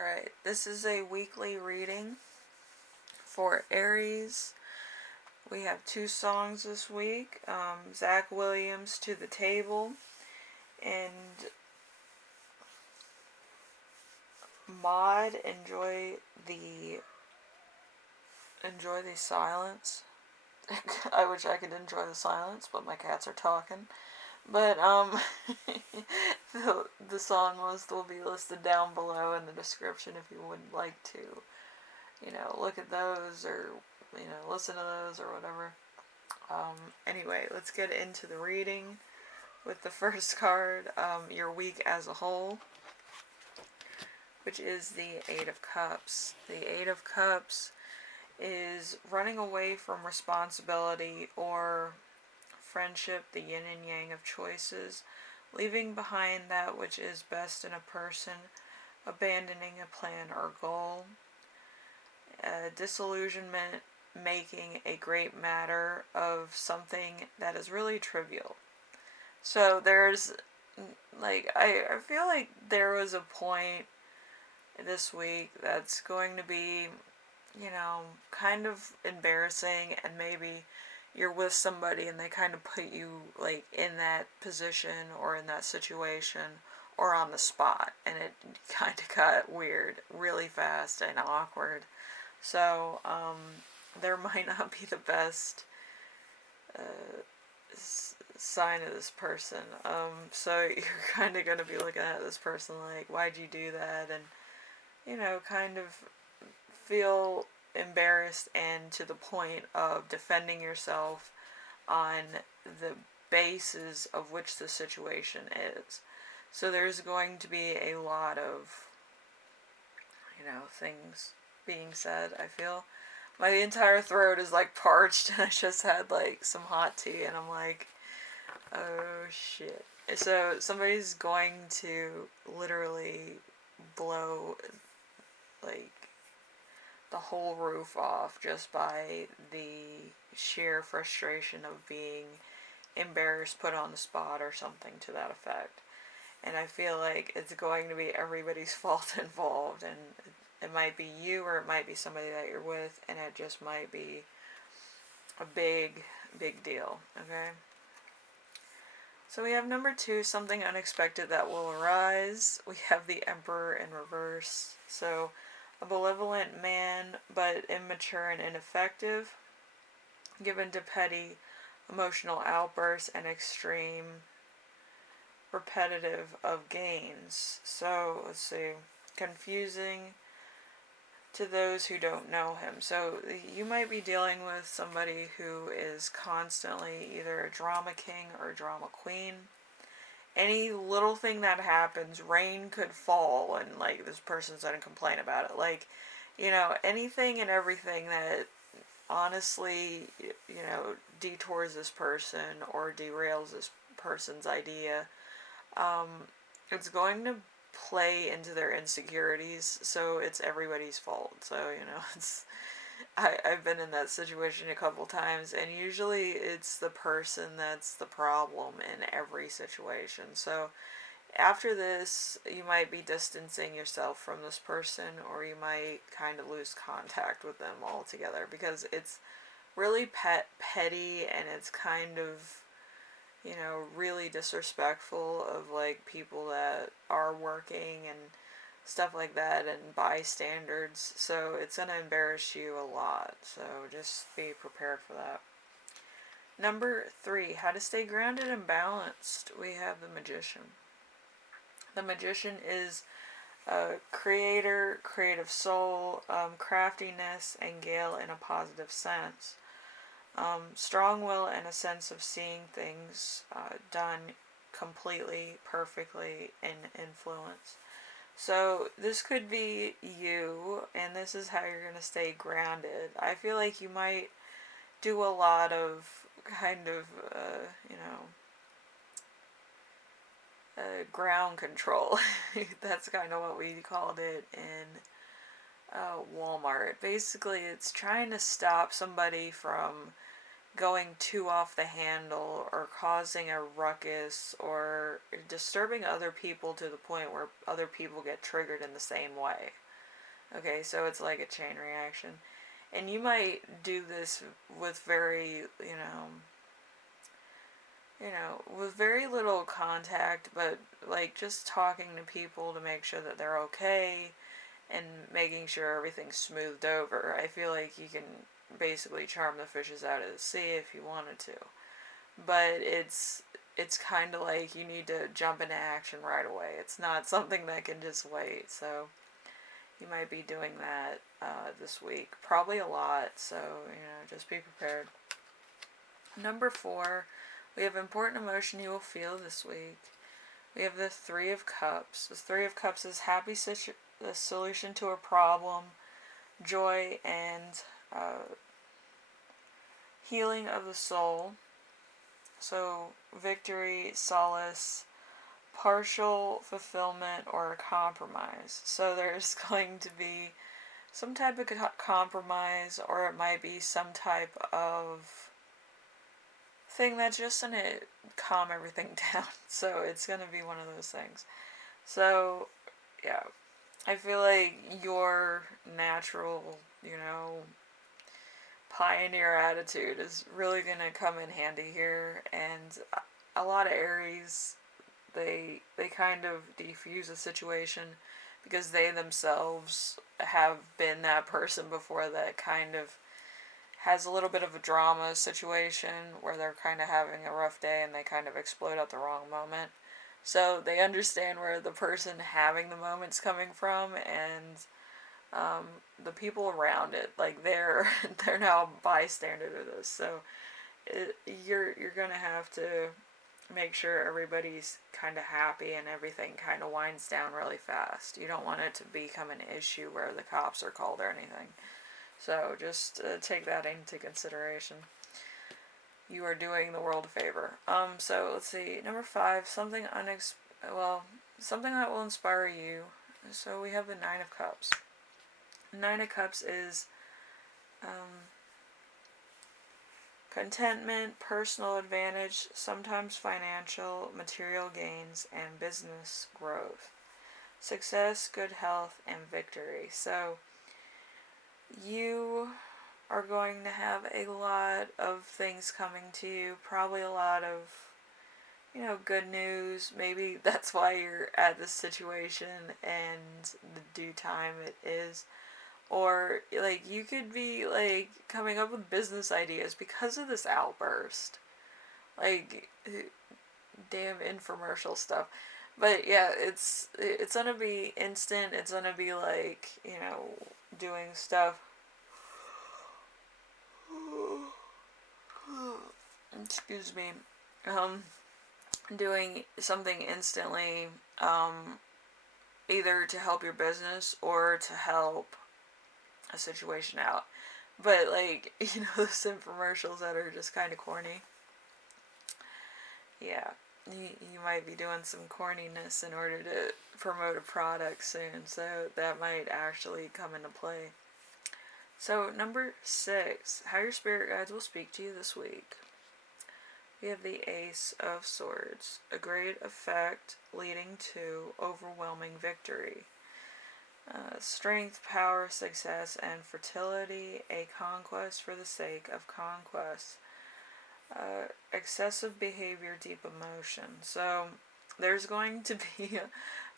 Alright, this is a weekly reading for Aries. We have two songs this week. Zach Williams, To the Table, and Maud, enjoy the silence. I wish I could enjoy the silence, but my cats are talking. But the song list will be listed down below in the description if you would like to, look at those or, listen to those or whatever. Anyway, let's get into the reading with the first card, your week as a whole, which is the Eight of Cups. The Eight of Cups is running away from responsibility or friendship, the yin and yang of choices, leaving behind that which is best in a person, abandoning a plan or goal, disillusionment, making a great matter of something that is really trivial. So there's, I feel like there was a point this week that's going to be, kind of embarrassing, and maybe you're with somebody and they kind of put you, in that position or in that situation or on the spot, and it kind of got weird really fast and awkward. So, there might not be the best sign of this person. So you're kind of going to be looking at this person like, why'd you do that? And, kind of feel embarrassed and to the point of defending yourself on the basis of which the situation is. So there's going to be a lot of, things being said, I feel. My entire throat is parched, and I just had some hot tea, and I'm like, oh shit. So somebody's going to literally blow the whole roof off just by the sheer frustration of being embarrassed, put on the spot, or something to that effect. And I feel like it's going to be everybody's fault involved, and it might be you or it might be somebody that you're with, and it just might be a big, big deal, okay? So we have number 2, something unexpected that will arise. We have the Emperor in reverse. So a benevolent man, but immature and ineffective, given to petty emotional outbursts and extreme repetitive of gains. So let's see, confusing to those who don't know him. So you might be dealing with somebody who is constantly either a drama king or a drama queen. Any little thing that happens, rain could fall and this person's gonna complain about it. Anything and everything that honestly, detours this person or derails this person's idea, it's going to play into their insecurities, so it's everybody's fault. So, I've been in that situation a couple times, and usually it's the person that's the problem in every situation. So after this, you might be distancing yourself from this person, or you might kind of lose contact with them altogether, because it's really petty, and it's kind of, really disrespectful of people that are working and stuff like that, and bystanders. So it's gonna embarrass you a lot, so just be prepared for that. Number 3, how to stay grounded and balanced. We have the Magician. The Magician is a creator, creative soul, craftiness, and gale in a positive sense. Strong will and a sense of seeing things done completely, perfectly in influence. So this could be you, and this is how you're going to stay grounded. I feel like you might do a lot of kind of, ground control. That's kind of what we called it in Walmart. Basically, it's trying to stop somebody from going too off the handle or causing a ruckus or disturbing other people to the point where other people get triggered in the same way. Okay, so it's like a chain reaction. And you might do this with with very little contact, but like just talking to people to make sure that they're okay and making sure everything's smoothed over. I feel like you can basically charm the fishes out of the sea if you wanted to. But it's kind of like you need to jump into action right away. It's not something that can just wait. So you might be doing that this week. Probably a lot. So, just be prepared. Number 4, we have important emotion you will feel this week. We have the Three of Cups. The Three of Cups is the solution to a problem, joy, and healing of the soul. So, victory, solace, partial fulfillment, or a compromise. So, there's going to be some type of compromise, or it might be some type of thing that's just going to calm everything down. So, it's going to be one of those things. So, yeah. I feel like your natural, pioneer attitude is really going to come in handy here. And a lot of Aries, they kind of defuse a situation because they themselves have been that person before that kind of has a little bit of a drama situation where they're kind of having a rough day and they kind of explode at the wrong moment. So they understand where the person having the moment's coming from, and the people around it, like they're now a bystander to this. So you're gonna have to make sure everybody's kind of happy and everything kind of winds down really fast. You don't want it to become an issue where the cops are called or anything. So just take that into consideration. You are doing the world a favor. So let's see. Number 5, something something that will inspire you. So we have the Nine of Cups. The Nine of Cups is contentment, personal advantage, sometimes financial, material gains, and business growth. Success, good health, and victory. So you are going to have a lot of things coming to you, probably a lot of, good news. Maybe that's why you're at this situation and the due time it is. Or, like, you could be, like, coming up with business ideas because of this outburst. Like, damn infomercial stuff. But, yeah, it's gonna be instant. It's gonna be, like, doing stuff. Excuse me. Doing something instantly, either to help your business or to help a situation out. But, like, those infomercials that are just kind of corny. Yeah, you might be doing some corniness in order to promote a product soon, so that might actually come into play. So, number 6, how your spirit guides will speak to you this week. We have the Ace of Swords, a great effect leading to overwhelming victory. Strength, power, success, and fertility, a conquest for the sake of conquest. Excessive behavior, deep emotion. So there's going to be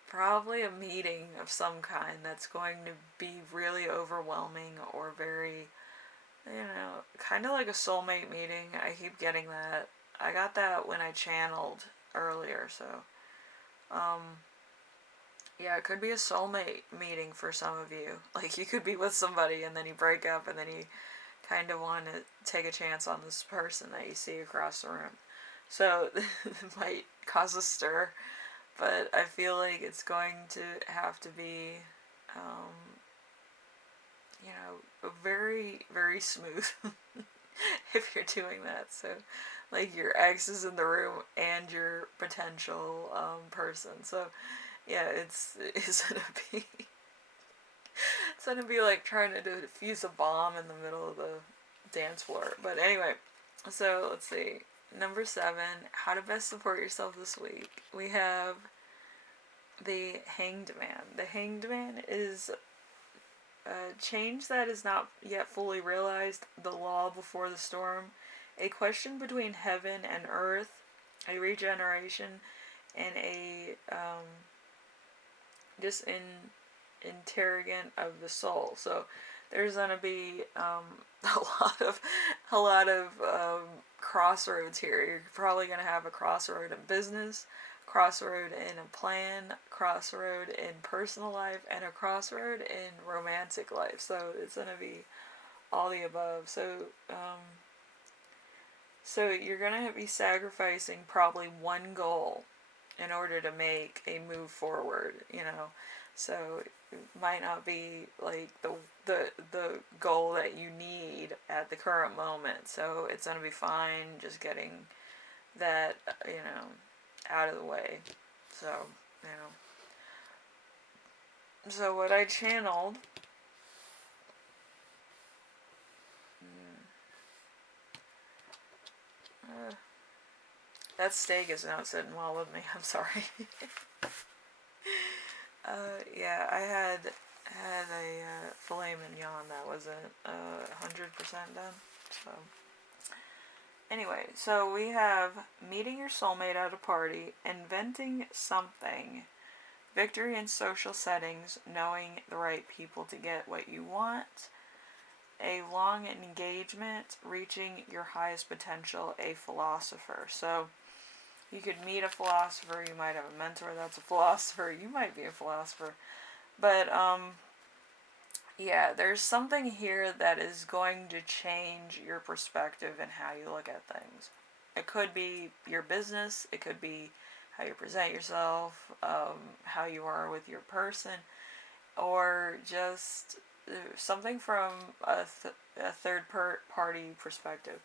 probably a meeting of some kind that's going to be really overwhelming or very, kind of like a soulmate meeting. I keep getting that. I got that when I channeled earlier, so yeah, it could be a soulmate meeting for some of you. Like, you could be with somebody and then you break up and then you kind of want to take a chance on this person that you see across the room. So it might cause a stir, but I feel like it's going to have to be, very, very smooth if you're doing that. So, like, your ex is in the room and your potential person. So, yeah, it's gonna be like trying to defuse a bomb in the middle of the dance floor. But anyway, so let's see. Number 7, how to best support yourself this week. We have the Hanged Man. The Hanged Man is change that is not yet fully realized, the law before the storm, a question between heaven and earth, a regeneration, and a just interrogant of the soul. So there's gonna be a lot of crossroads here. You're probably gonna have a crossroad in business, crossroad in a plan, crossroad in personal life, and a crossroad in romantic life. So it's gonna be all the above. So you're gonna be sacrificing probably one goal in order to make a move forward, So it might not be like the goal that you need at the current moment. So it's gonna be fine just getting that, out of the way. So, you know. So what I channeled, that steak is not sitting well with me. I'm sorry. Yeah, I had a filet mignon that wasn't 100% done. So anyway, so we have meeting your soulmate at a party, inventing something, victory in social settings, knowing the right people to get what you want, a long engagement, reaching your highest potential, a philosopher. So you could meet a philosopher, you might have a mentor that's a philosopher, you might be a philosopher. But, yeah, there's something here that is going to change your perspective and how you look at things. It could be your business, it could be how you present yourself, how you are with your person, or just something from a third party perspective.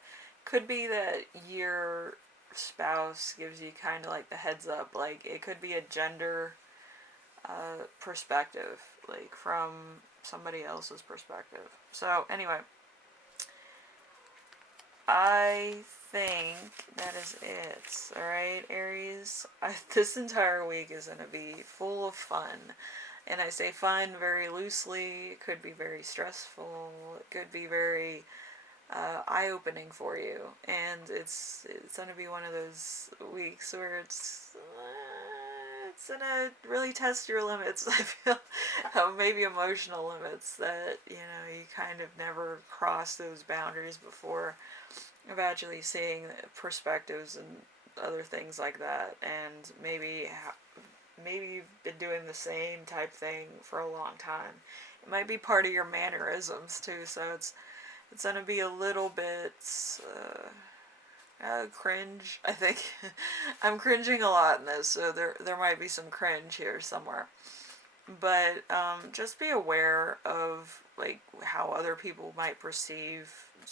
Could be that your spouse gives you kind of like the heads up, like it could be a gender perspective, like from somebody else's perspective. So anyway, I think that is it. Alright, Aries? This entire week is going to be full of fun. And I say fun very loosely. It could be very stressful. It could be very eye-opening for you. And it's going to be one of those weeks where it's gonna really test your limits. I feel maybe emotional limits that you kind of never crossed those boundaries before, of actually seeing perspectives and other things like that, and maybe you've been doing the same type thing for a long time. It might be part of your mannerisms too, so it's gonna be a little bit cringe, I think. I'm cringing a lot in this, so there might be some cringe here somewhere. But just be aware of like how other people might perceive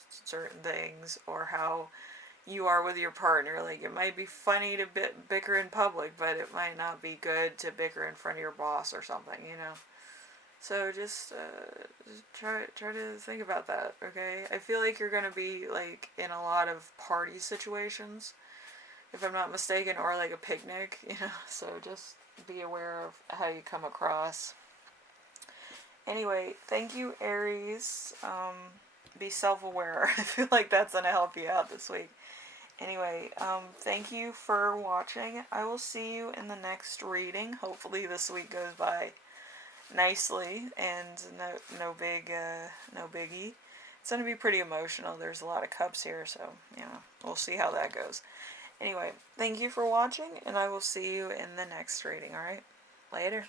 certain things, or how you are with your partner. Like it might be funny to bicker in public, but it might not be good to bicker in front of your boss or something, So just try to think about that, okay? I feel like you're gonna be like in a lot of party situations, if I'm not mistaken, or like a picnic, So just be aware of how you come across. Anyway, thank you, Aries. Be self-aware. I feel like that's gonna help you out this week. Anyway, thank you for watching. I will see you in the next reading. Hopefully this week goes by nicely and no biggie. It's gonna be pretty emotional. There's a lot of cups here, so we'll see how that goes. Anyway, thank you for watching, and I will see you in the next reading. All right, later.